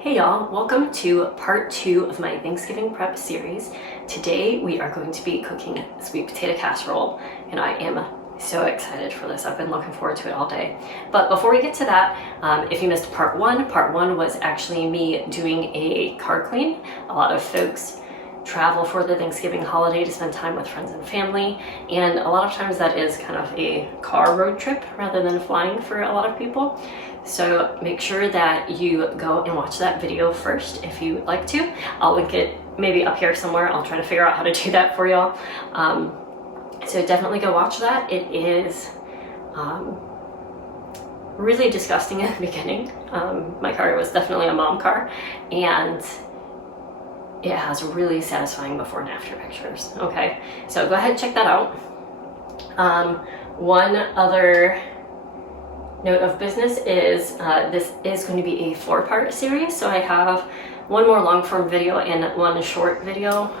Hey y'all, welcome to part 2 of my Thanksgiving prep series. Today we are going to be cooking sweet potato casserole, and I am so excited for this. I've been looking forward to it all day. But before we get to that, if you missed part 1 was actually me doing a car clean. A lot of folks travel for the Thanksgiving holiday to spend time with friends and family, and a lot of times that is kind of a car road trip rather than flying for a lot of people. So make sure that you go and watch that video first if you would like to. I'll link it maybe up here somewhere. I'll try to figure out how to do that for y'all. So definitely go watch that. It is really disgusting at the beginning. My car was definitely a mom car, and it has really satisfying before and after pictures. Okay, so go ahead and check that out. One other note of business is this is going to be a 4-part series, so I have one more long form video and one short video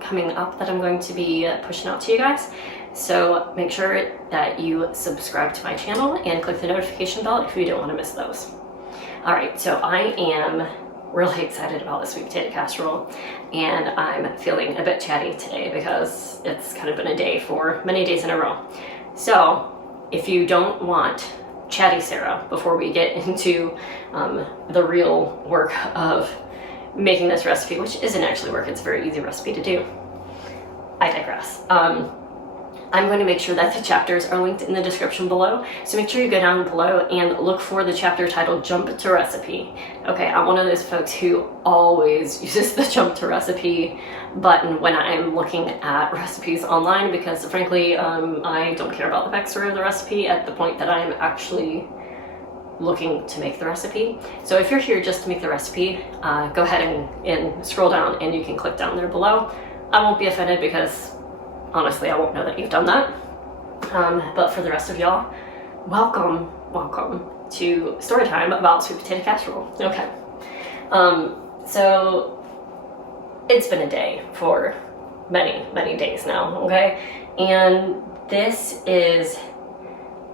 coming up that I'm going to be pushing out to you guys. So make sure that you subscribe to my channel and click the notification bell if you don't want to miss those. All right, so I am really excited about the sweet potato casserole, and I'm feeling a bit chatty today because it's kind of been a day for many days in a row. So if you don't want chatty Sarah before we get into the real work of making this recipe, which isn't actually work, it's a very easy recipe to do, I digress. I'm going to make sure that the chapters are linked in the description below, so make sure you go down below and look for the chapter titled Jump to Recipe. Okay, I'm one of those folks who always uses the Jump to Recipe button when I'm looking at recipes online because frankly, I don't care about the backstory of the recipe at the point that I'm actually looking to make the recipe. So if you're here just to make the recipe, go ahead and scroll down and you can click down there below. I won't be offended because honestly, I won't know that you've done that. But for the rest of y'all, welcome to story time about sweet potato casserole. Okay. So it's been a day for many days now, okay? And this is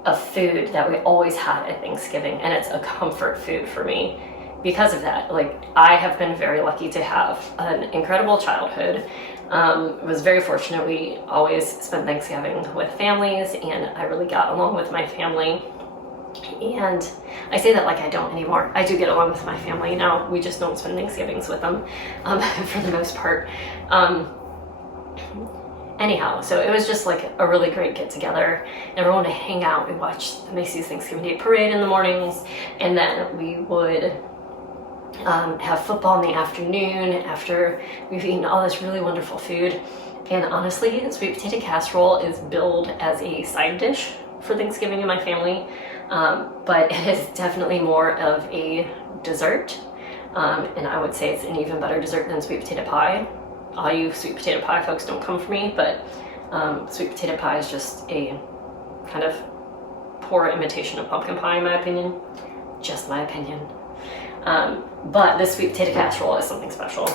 a food that we always had at Thanksgiving, and it's a comfort food for me because of that. Like, I have been very lucky to have an incredible childhood. Was very fortunate. We always spent Thanksgiving with families, and I really got along with my family. And I say that like I don't anymore. I do get along with my family now. We just don't spend Thanksgivings with them for the most part. Anyhow, so it was just like a really great get together. Everyone would hang out. We watched the Macy's Thanksgiving Day Parade in the mornings, and then we would have football in the afternoon after we've eaten all this really wonderful food. And honestly, sweet potato casserole is billed as a side dish for Thanksgiving in my family, but it is definitely more of a dessert, and I would say it's an even better dessert than sweet potato pie. All you sweet potato pie folks, don't come for me, but sweet potato pie is just a kind of poor imitation of pumpkin pie in my opinion. Just my opinion. But this sweet potato casserole is something special.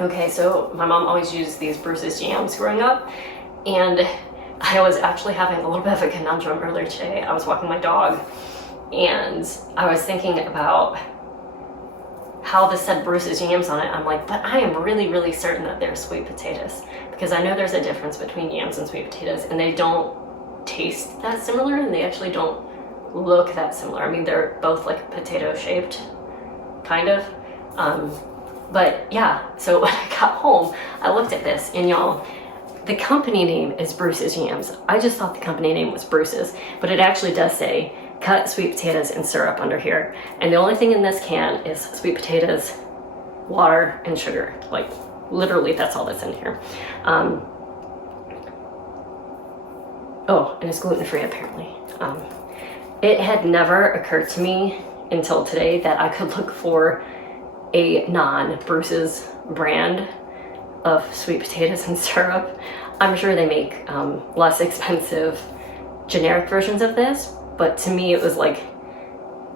Okay, so my mom always used these Bruce's jams growing up, and I was actually having a little bit of a conundrum earlier today. I was walking my dog, and I was thinking about how this said Bruce's jams on it. I'm like, but I am really certain that they're sweet potatoes, because I know there's a difference between yams and sweet potatoes, and they don't taste that similar, and they actually don't look that similar. I mean, they're both like potato shaped, kind of. But yeah, so when I got home, I looked at this, and y'all, the company name is Bruce's Yams. I just thought the company name was Bruce's, but it actually does say cut sweet potatoes and syrup under here. And the only thing in this can is sweet potatoes, water, and sugar. Like, literally, that's all that's in here. Oh, and it's gluten-free apparently. It had never occurred to me until today that I could look for a non-Bruce's brand of sweet potatoes and syrup. I'm sure they make less expensive generic versions of this, but to me it was like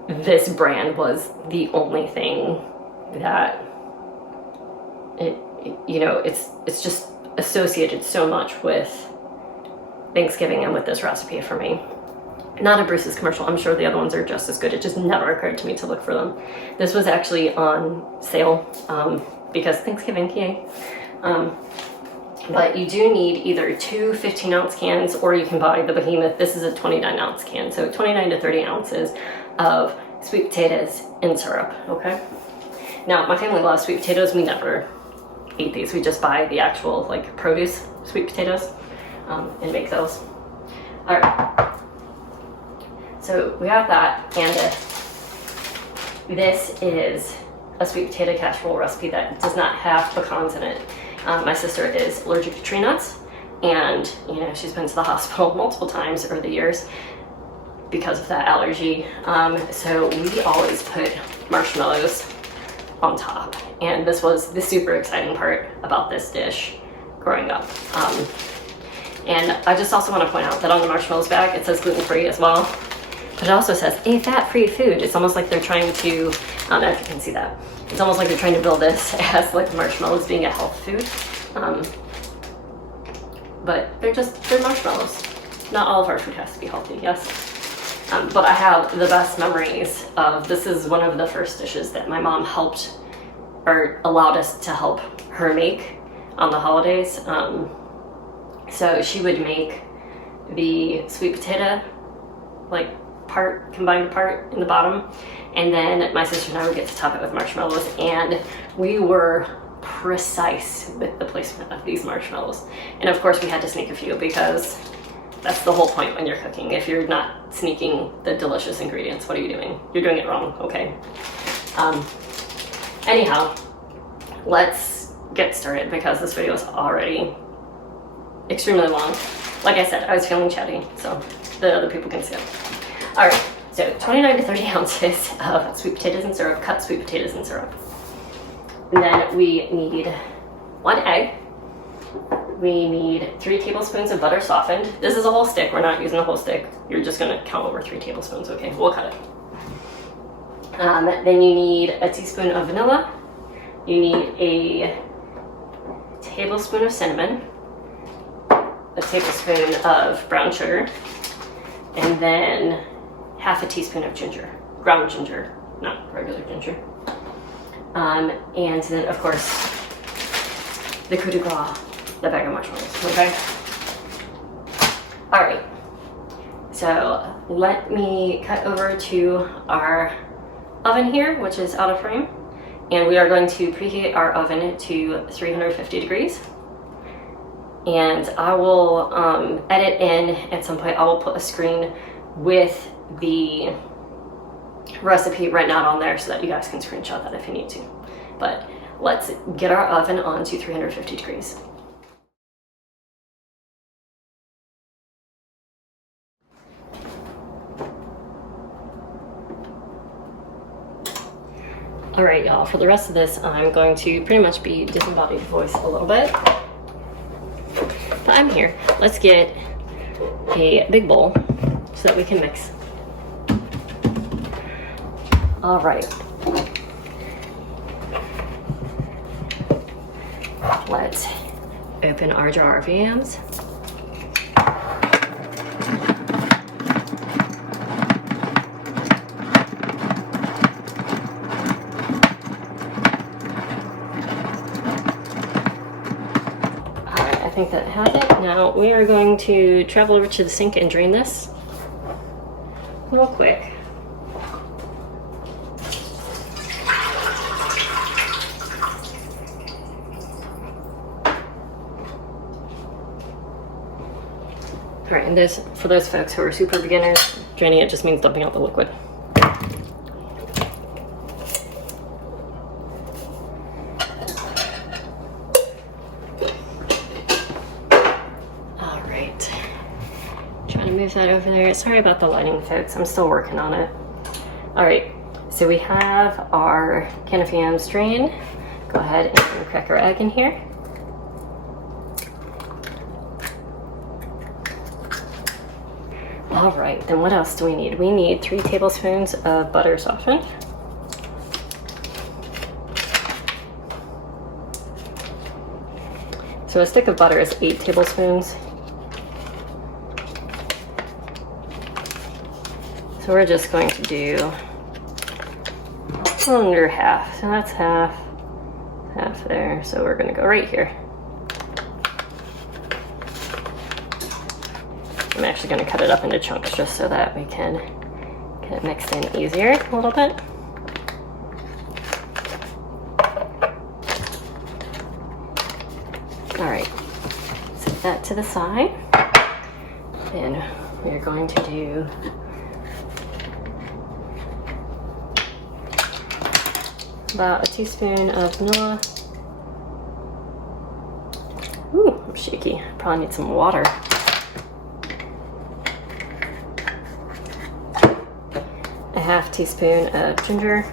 this brand was the only thing that it's just associated so much with Thanksgiving and with this recipe for me. Not a Bruce's commercial. I'm sure the other ones are just as good. It just never occurred to me to look for them. This was actually on sale because Thanksgiving, yay. But you do need either two 15-ounce cans, or you can buy the behemoth. This is a 29-ounce can, so 29 to 30 ounces of sweet potatoes in syrup, okay? Now, my family loves sweet potatoes. We never eat these. We just buy the actual, like, produce sweet potatoes and make those. All right. So we have that, and this is a sweet potato casserole recipe that does not have pecans in it. My sister is allergic to tree nuts, and you know, she's been to the hospital multiple times over the years because of that allergy. So we always put marshmallows on top, and this was the super exciting part about this dish growing up. And I just also want to point out that on the marshmallows bag it says gluten-free as well, but it also says a fat-free food. It's almost like they're trying to, I don't know if you can see that. It's almost like they're trying to build this as like marshmallows being a health food. But they're marshmallows. Not all of our food has to be healthy, yes. But I have the best memories of, this is one of the first dishes that my mom helped, or allowed us to help her make on the holidays. So she would make the sweet potato, like combined part in the bottom, and then my sister and I would get to top it with marshmallows, and we were precise with the placement of these marshmallows. And of course we had to sneak a few, because that's the whole point when you're cooking. If you're not sneaking the delicious ingredients, what are you doing? You're doing it wrong, okay? Anyhow, let's get started, because this video is already extremely long. Like I said, I was feeling chatty, so the other people can see it. All right, so 29 to 30 ounces of sweet potatoes and syrup, cut sweet potatoes and syrup. And then we need 1 egg. We need 3 tablespoons of butter softened. This is a whole stick. We're not using the whole stick. You're just gonna count over 3 tablespoons. Okay, we'll cut it. Then you need a teaspoon of vanilla. You need a tablespoon of cinnamon, a tablespoon of brown sugar, and then half a teaspoon of ginger, ground ginger, not regular ginger. And then, of course, the coup de grace, the bag of marshmallows, okay? All right, so let me cut over to our oven here, which is out of frame, and we are going to preheat our oven to 350 degrees. And I will edit in at some point. I will put a screen with the recipe written out on there so that you guys can screenshot that if you need to. But let's get our oven on to 350 degrees. All right, y'all, for the rest of this, I'm going to pretty much be disembodied voice a little bit. But I'm here. Let's get a big bowl so that we can mix. All right. Let's open our jar of yams. I think that has it. Now we are going to travel over to the sink and drain this real quick. All right, and this, for those folks who are super beginners, draining it just means dumping out the liquid. Move that over there. Sorry about the lighting, folks. I'm still working on it. All right, so we have our can of yams drained. Go ahead and crack our egg in here. All right, then what else do we need? We need 3 tablespoons of butter softened. So a stick of butter is 8 tablespoons. So we're just going to do under half. So that's half there. So we're gonna go right here. I'm actually gonna cut it up into chunks just so that we can get it mixed in easier a little bit. All right, set that to the side. Then we're going to do about a teaspoon of vanilla. Ooh, I'm shaky. Probably need some water. A half teaspoon of ginger.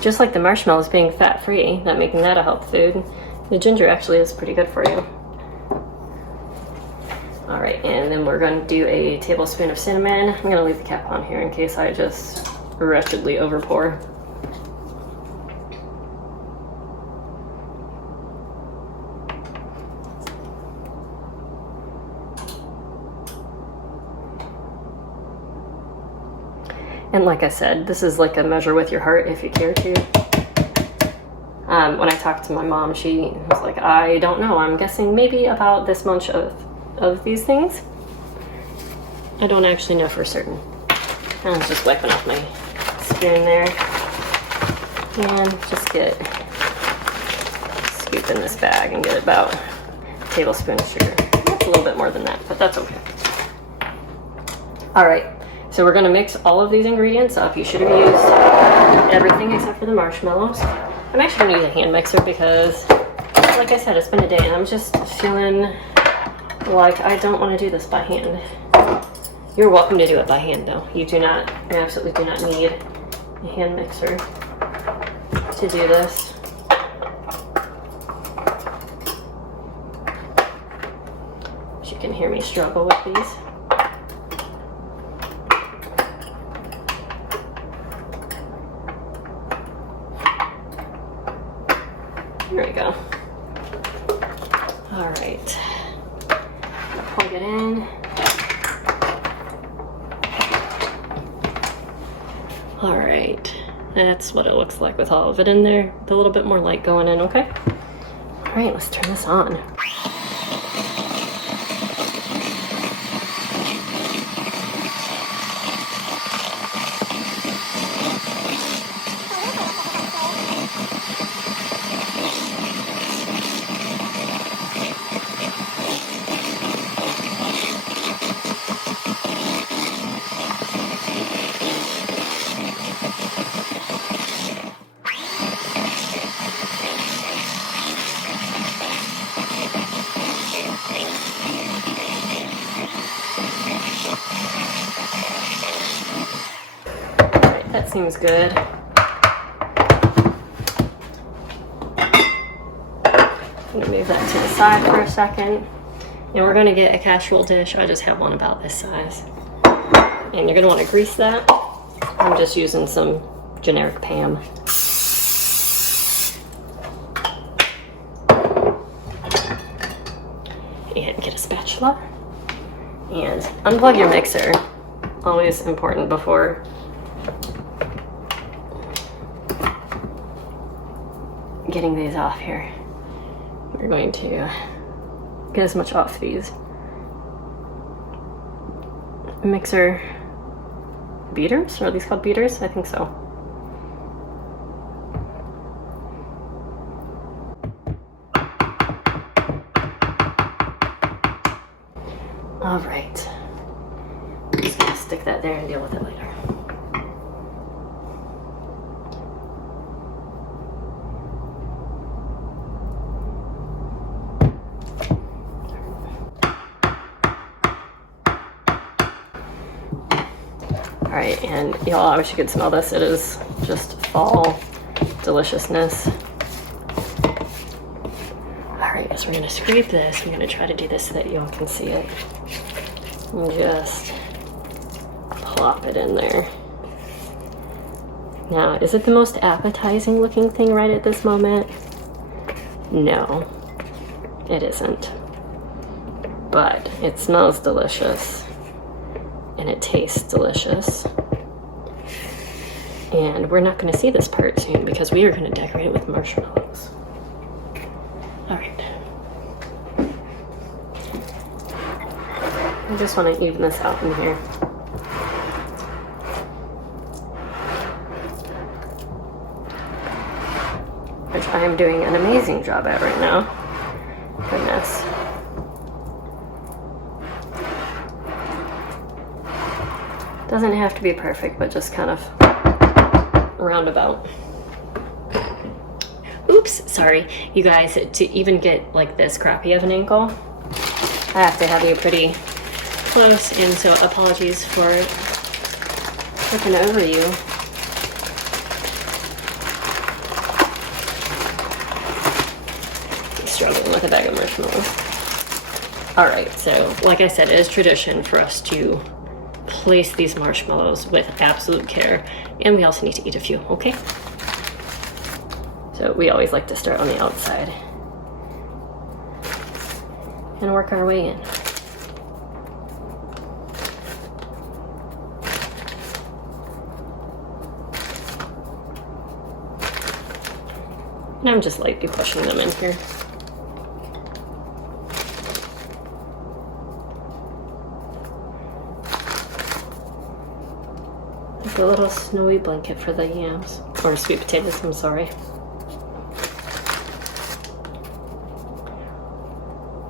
Just like the marshmallows being fat-free, not making that a health food, the ginger actually is pretty good for you. All right, and then we're going to do a tablespoon of cinnamon. I'm going to leave the cap on here in case I just wretchedly overpour. And like I said, this is like a measure with your heart if you care to. When I talked to my mom, she was like, I don't know, I'm guessing maybe about this much of these things. I don't actually know for certain. I was just wiping off my spoon there. And just scoop in this bag and get about a tablespoon of sugar. That's a little bit more than that, but that's okay. All right. So we're gonna mix all of these ingredients up. You should have used everything except for the marshmallows. I'm actually gonna use a hand mixer because, like I said, it's been a day and I'm just feeling like I don't wanna do this by hand. You're welcome to do it by hand though. You absolutely do not need a hand mixer to do this. As you can hear me struggle with these. There we go. All right, plug it in. All right, that's what it looks like with all of it in there. With a little bit more light going in, okay? All right, let's turn this on. That seems good. I'm gonna move that to the side for a second. And we're gonna get a casserole dish. I just have one about this size. And you're gonna wanna grease that. I'm just using some generic Pam. And get a spatula. And unplug your mixer. Always important before getting these off here. We're going to get as much off these mixer beaters. Are these called beaters? I think so. All right. I'm just gonna stick that there and deal with it later. All right, and y'all, I wish you could smell this. It is just fall deliciousness. All right, so we're gonna scrape this. I'm gonna try to do this so that y'all can see it. And just plop it in there. Now, is it the most appetizing looking thing right at this moment? No, it isn't. But it smells delicious and it tastes delicious. And we're not gonna see this part soon because we are gonna decorate it with marshmallows. All right. I just wanna even this out in here. Which I am doing an amazing job at right now. Goodness. Doesn't have to be perfect, but just kind of roundabout. Oops, sorry. You guys, to even get like this crappy of an angle, I have to have you pretty close, and so apologies for looking over you. Struggling with a bag of marshmallows. All right, so like I said, it is tradition for us to place these marshmallows with absolute care, and we also need to eat a few, okay? So we always like to start on the outside and work our way in. And I'm just lightly pushing them in here. Like a little snowy blanket for the yams, or sweet potatoes, I'm sorry.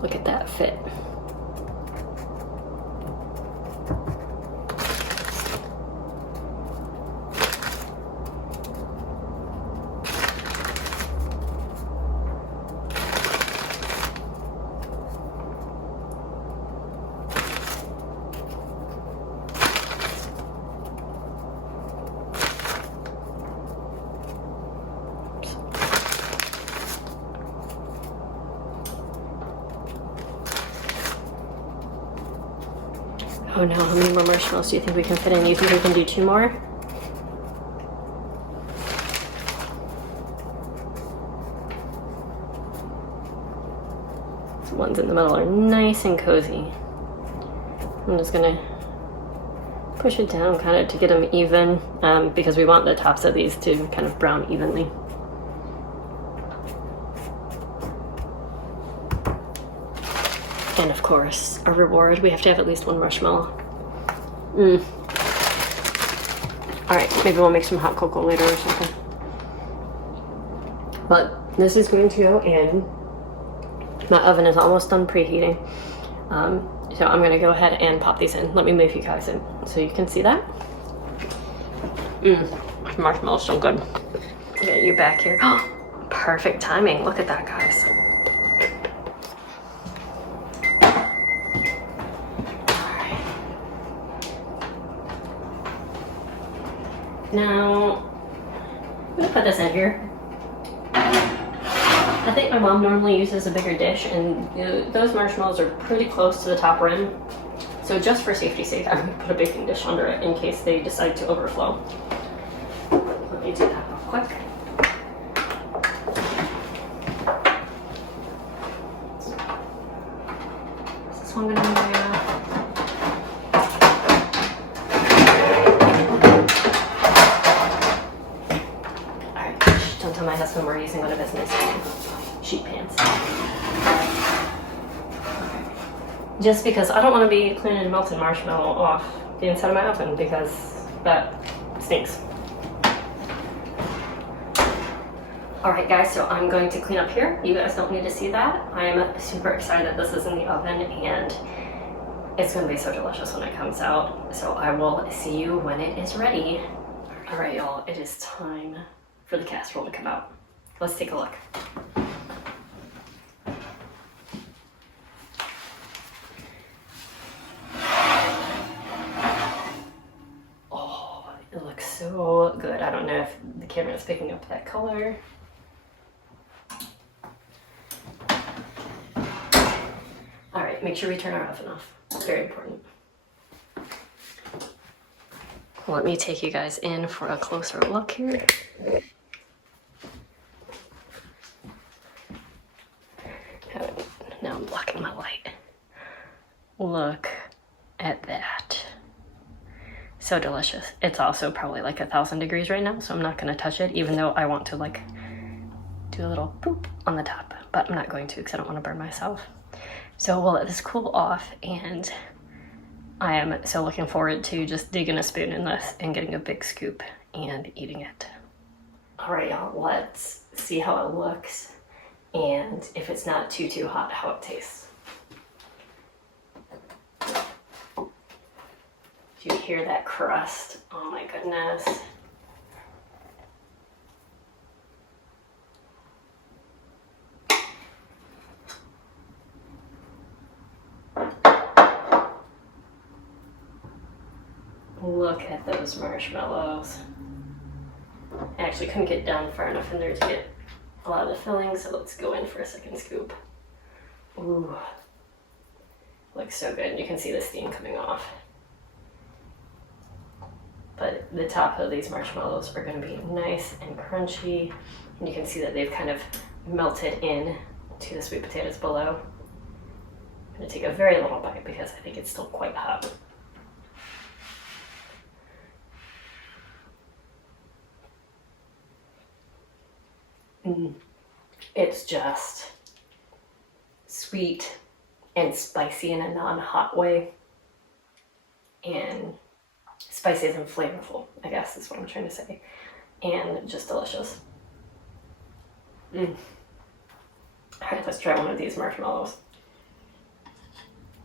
Look at that fit. Oh no, how many more marshmallows do you think we can fit in? You think we can do 2 more? The ones in the middle are nice and cozy. I'm just gonna push it down kind of to get them even, because we want the tops of these to kind of brown evenly. And of course, our reward, we have to have at least 1 marshmallow. All right, maybe we'll make some hot cocoa later or something. But this is going to go in. My oven is almost done preheating. So I'm gonna go ahead and pop these in. Let me move you guys in so you can see that. Marshmallow's so good. Get you back here. Oh, perfect timing. Look at that, guys. Now, I'm gonna put this in here. I think my mom normally uses a bigger dish, and those marshmallows are pretty close to the top rim. So just for safety's sake, I'm gonna put a baking dish under it in case they decide to overflow. Let me do that real quick. Is this one gonna be big enough? Don't tell my husband we're using one of his nice sheet pans. Just because I don't want to be cleaning melted marshmallow off the inside of my oven because that stinks. Alright guys, so I'm going to clean up here. You guys don't need to see that. I am super excited that this is in the oven and it's going to be so delicious when it comes out. So I will see you when it is ready. Alright y'all, it is time for the casserole to come out. Let's take a look. Oh, it looks so good. I don't know if the camera is picking up that color. All right, make sure we turn our oven off. It's very important. Let me take you guys in for a closer look here. Now I'm blocking my light. Look at that. So delicious. It's also probably like 1,000 degrees right now, so I'm not gonna touch it, even though I want to like do a little poop on the top, but I'm not going to because I don't want to burn myself. So we'll let this cool off, and I am so looking forward to just digging a spoon in this and getting a big scoop and eating it. All right, y'all, let's see how it looks, and if it's not too hot, how it tastes. Do you hear that crust? Oh my goodness. Look at those marshmallows. I actually couldn't get down far enough in there to get a lot of the filling, so let's go in for a second scoop. Ooh, looks so good. You can see the steam coming off. But the top of these marshmallows are going to be nice and crunchy, and you can see that they've kind of melted in to the sweet potatoes below. I'm going to take a very little bite because I think it's still quite hot. It's just sweet and spicy in a non-hot way, and spicy and flavorful, I guess is what I'm trying to say, and just delicious. All right, let's try one of these marshmallows.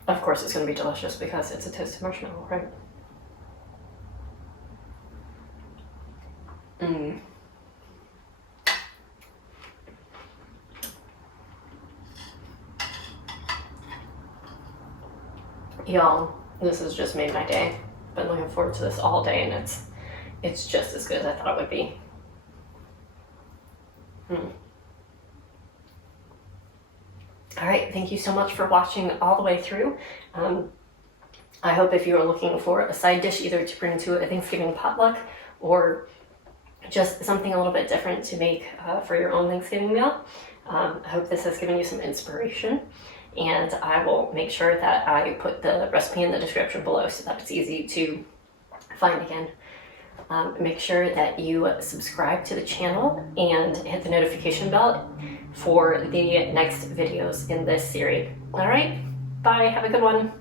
Of course it's going to be delicious because it's a toasted marshmallow, right? Y'all, this has just made my day. Been looking forward to this all day, and it's just as good as I thought it would be. All right, thank you so much for watching all the way through. I hope if you are looking for a side dish either to bring to a Thanksgiving potluck or just something a little bit different to make for your own Thanksgiving meal, I hope this has given you some inspiration. And I will make sure that I put the recipe in the description below so that it's easy to find again. Make sure that you subscribe to the channel and hit the notification bell for the next videos in this series. All right, bye, have a good one.